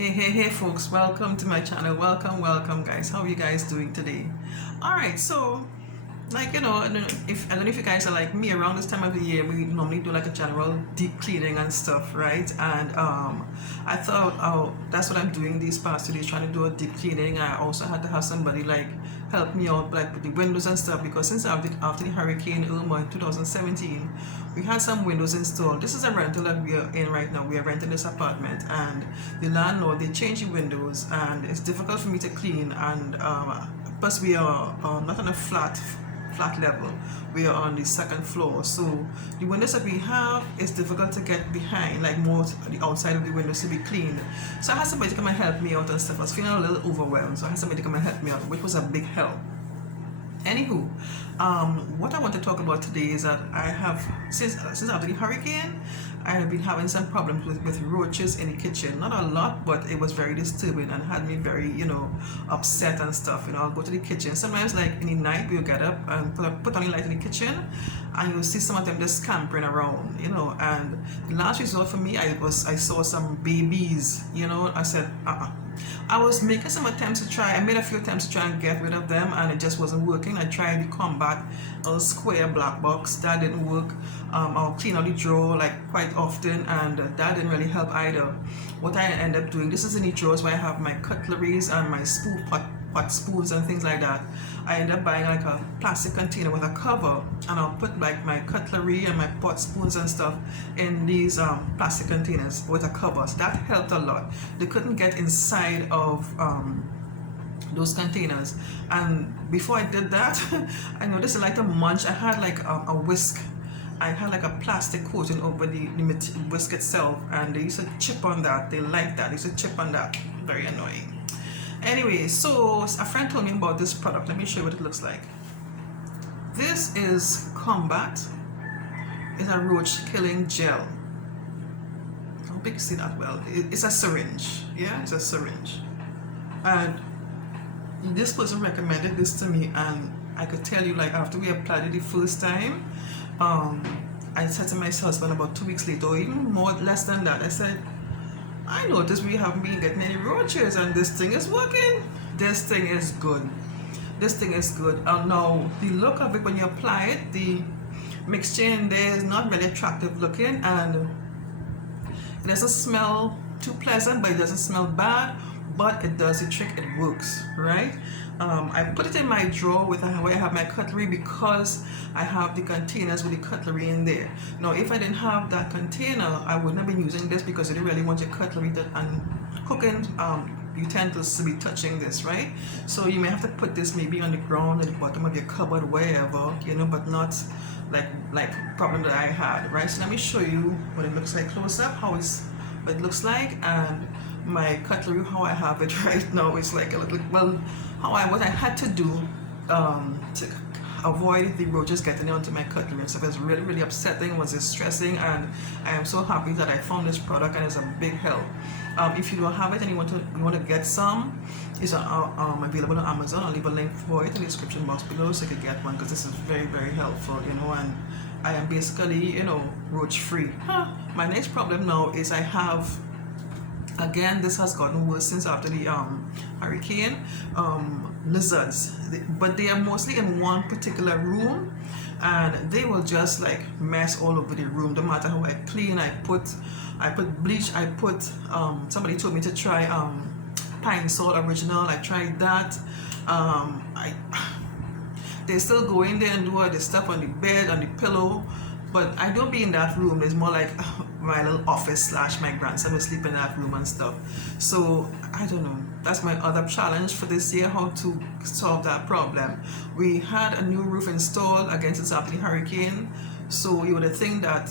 Hey folks, welcome to my channel. Welcome guys. How are you guys doing today? All right, so like, I don't know if you guys are like me. Around this time of the year we normally do like a general deep cleaning and stuff, right? And I thought, oh, that's what I'm doing these past 2 days, trying to do a deep cleaning. I also had to have somebody like help me out like with the windows and stuff, because since after the Hurricane Irma in 2017, we had some windows installed. This is a rental that we are in right now. We are renting this apartment, and the landlord, they changed the windows, and it's difficult for me to clean. And plus we are not on a flat level, we are on the second floor, so the windows that we have is difficult to get behind, like more the outside of the windows to be cleaned. So I had somebody to come and help me out and stuff. I was feeling a little overwhelmed, so I had somebody to come and help me out, which was a big help. Anywho, what I want to talk about today is that I have, since after the hurricane, I have been having some problems with roaches in the kitchen. Not a lot, but it was very disturbing and had me very, upset and stuff. I'll go to the kitchen. Sometimes, like in the night, we'll get up and put on the light in the kitchen, and you'll see some of them just scampering around, And the last result for me, I saw some babies, I said, I was making some attempts to try. I made a few attempts to try and get rid of them, and it just wasn't working. I tried the Combat square black box. That didn't work. I'll clean out the drawer like quite often, and that didn't really help either. What I end up doing, this is in the drawers where I have my cutleries and my pot spoons and things like that. I end up buying like a plastic container with a cover, and I'll put like my cutlery and my pot spoons and stuff in these plastic containers with a cover. So that helped a lot. They couldn't get inside of those containers. And before I did that, I noticed like the munch. I had like a whisk. I had like a plastic coating over the whisk itself, and they used to chip on that. They liked that. They used to chip on that. Very annoying. Anyway, so a friend told me about this product. Let me show you what it looks like. This is Combat. It's a Roach Killing Gel. I hope you can see that well. It's a syringe. Yeah, it's a syringe. And this person recommended this to me, and I could tell you, like, after we applied it the first time, I said to my husband about 2 weeks later, or even less than that, I said, I noticed we haven't been getting any roaches, and this thing is working. This thing is good. This thing is good. Now, the look of it when you apply it, the mixture in there is not really attractive looking, and it doesn't smell too pleasant, but it doesn't smell bad. But it does the trick. It works, right? I put it in my drawer where I have my cutlery, because I have the containers with the cutlery in there. Now, if I didn't have that container, I wouldn't have been using this, because you don't really want your cutlery and cooking utensils to be touching this, right? So you may have to put this maybe on the ground, at the bottom of your cupboard, wherever, but not like problem that I had, right? So let me show you what it looks like close up, what it looks like. And my cutlery, how I have it right now, is like a little, well, what I had to do to avoid the roaches getting onto my cutlery and stuff. It's really, really upsetting, was distressing, and I am so happy that I found this product, and it's a big help. If you don't have it and you want to get some, it's available on Amazon. I'll leave a link for it in the description box below, so you can get one, because this is very, very helpful, and I am basically, roach free. My next problem now is I have, again, this has gotten worse since after the hurricane, lizards. But they are mostly in one particular room, and they will just like mess all over the room. No matter how I clean, I put bleach, somebody told me to try pine salt original. I tried that. They still go in there and do all the stuff on the bed, on the pillow, but I don't be in that room. It's more like my little office / my grandson will sleep in that room and stuff. So I don't know. That's my other challenge for this year, how to solve that problem. We had a new roof installed against this after the hurricane, so you would think that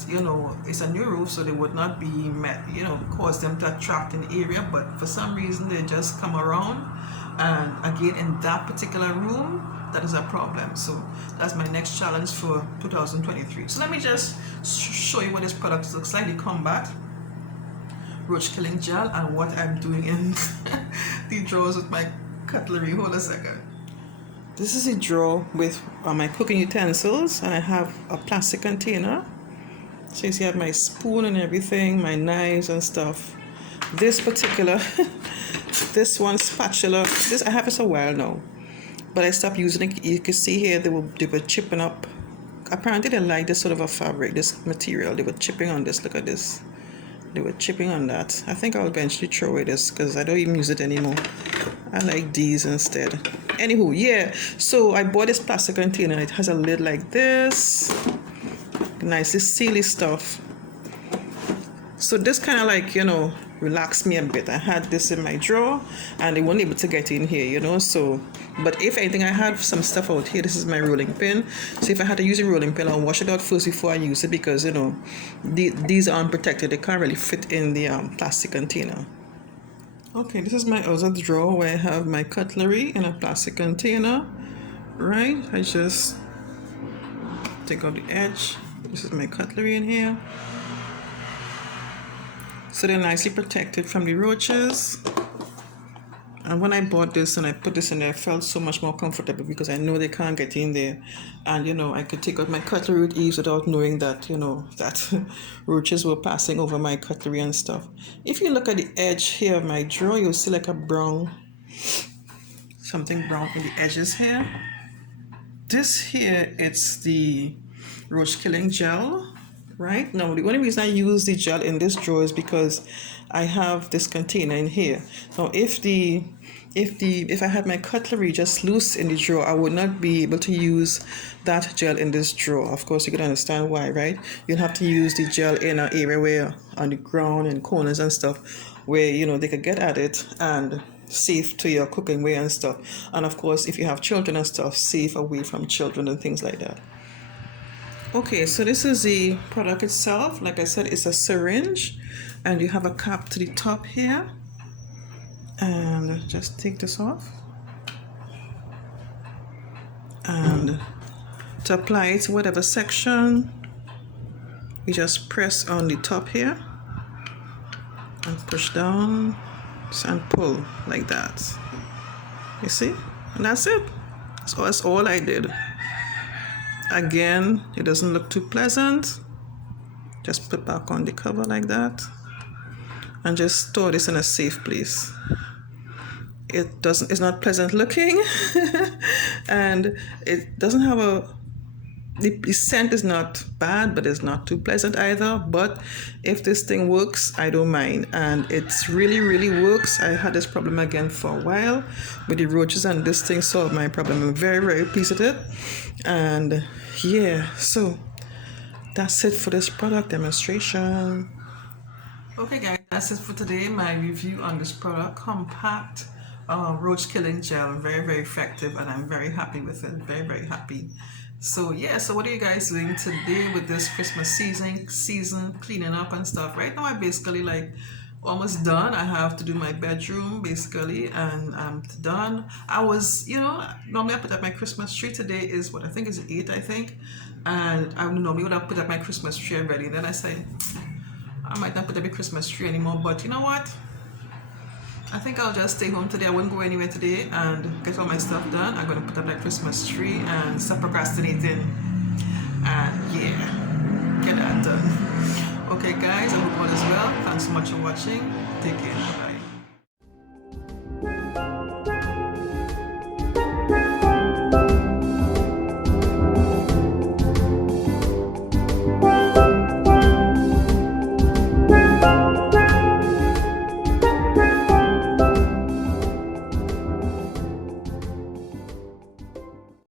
it's a new roof, so they would not be cause them to attract an area, but for some reason they just come around. And again, in that particular room, that is a problem. So that's my next challenge for 2023. So let me just show you what this product looks like, the Combat Roach Killing Gel, and what I'm doing in the drawers with my cutlery. Hold a second. This is a drawer with my cooking utensils, and I have a plastic container. So you see I have my spoon and everything, my knives and stuff. This particular, this one spatula, this I have this a while now, but I stopped using it. You can see here they were chipping up. Apparently they like this sort of a fabric, this material. They were chipping on this. Look at this. They were chipping on that. I think I'll eventually throw away this because I don't even use it anymore. I like these instead. Anywho, yeah. So I bought this plastic container. It has a lid like this. Nicely sealy stuff. So this kind of like, you know, relaxed me a bit. I had this in my drawer and they weren't able to get in here, you know. So, but if anything, I had some stuff out here. This is my rolling pin. So if I had to use a rolling pin, I'll wash it out first before I use it because, you know, these are unprotected. They can't really fit in the plastic container. Okay, this is my other drawer where I have my cutlery in a plastic container, right? I just take out the edge. This is my cutlery in here. So they're nicely protected from the roaches. And when I bought this and I put this in there, I felt so much more comfortable because I know they can't get in there. And, you know, I could take out my cutlery with ease without knowing that, you know, that roaches were passing over my cutlery and stuff. If you look at the edge here of my drawer, you'll see like a brown, something brown in the edges here. This here, it's the Roach Killing Gel. Right now, the only reason I use the gel in this drawer is because I have this container in here. Now, if I had my cutlery just loose in the drawer, I would not be able to use that gel in this drawer. Of course, you can understand why, right? You'll have to use the gel in an area where on the ground and corners and stuff, where you know they could get at it and safe to your cooking way and stuff. And of course, if you have children and stuff, safe away from children and things like that. Okay, so this is the product itself. Like I said, it's a syringe and you have a cap to the top here. And just take this off. And to apply it to whatever section, you just press on the top here and push down and pull like that. You see? And that's it. So that's all I did. Again, it doesn't look too pleasant. Just put back on the cover like that and just store this in a safe place. It's not pleasant looking and it doesn't have the scent is not bad, but it's not too pleasant either. But if this thing works, I don't mind. And it's really works. I had this problem again for a while with the roaches and this thing solved my problem. I'm very pleased with it. And yeah, so that's it for this product demonstration. Okay guys, that's it for today. My review on this product, compact Roach Killing Gel. Very effective and I'm very happy with it. Very happy. So yeah, so what are you guys doing today with this Christmas season cleaning up and stuff? Right now I'm basically like almost done. I have to do my bedroom basically and I'm done. I was, you know, normally I put up my Christmas tree. Today is what I think is 8, I think, and I normally would have put up my Christmas tree already. Then I say I might not put up a Christmas tree anymore, but you know what, I think I'll just stay home today. I wouldn't go anywhere today and get all my stuff done. I'm going to put up that Christmas tree and stop procrastinating and yeah, get that done. Okay guys, I hope all is well. Thanks so much for watching. Take care.